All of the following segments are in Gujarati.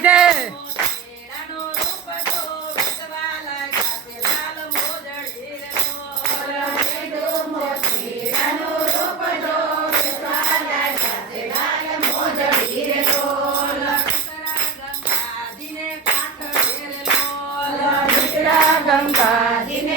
છે. લાલ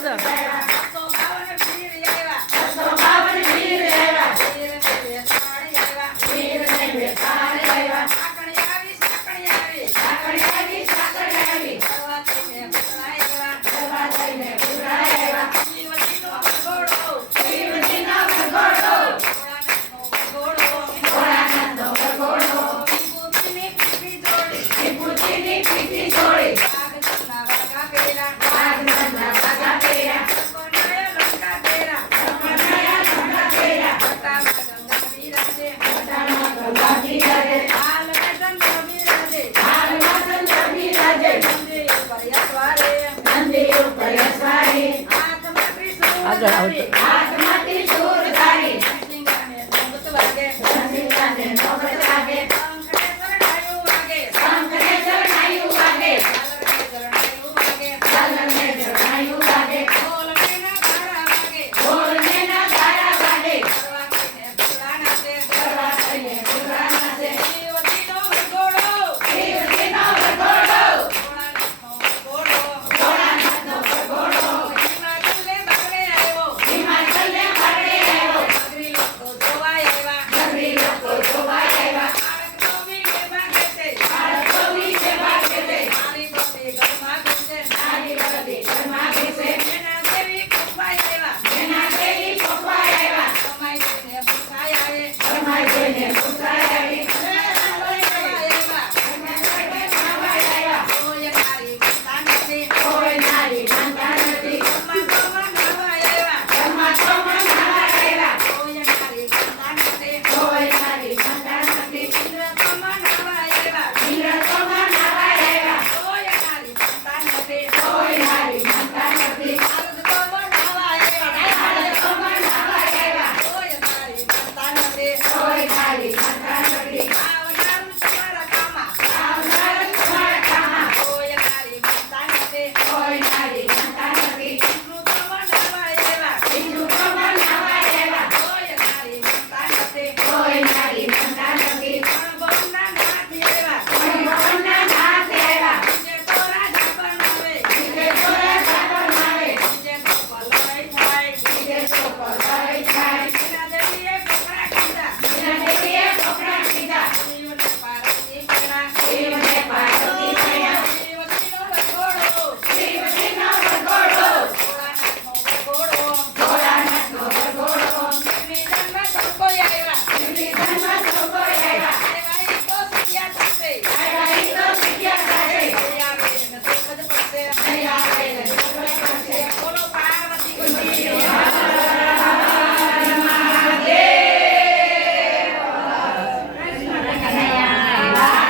着 Shout out.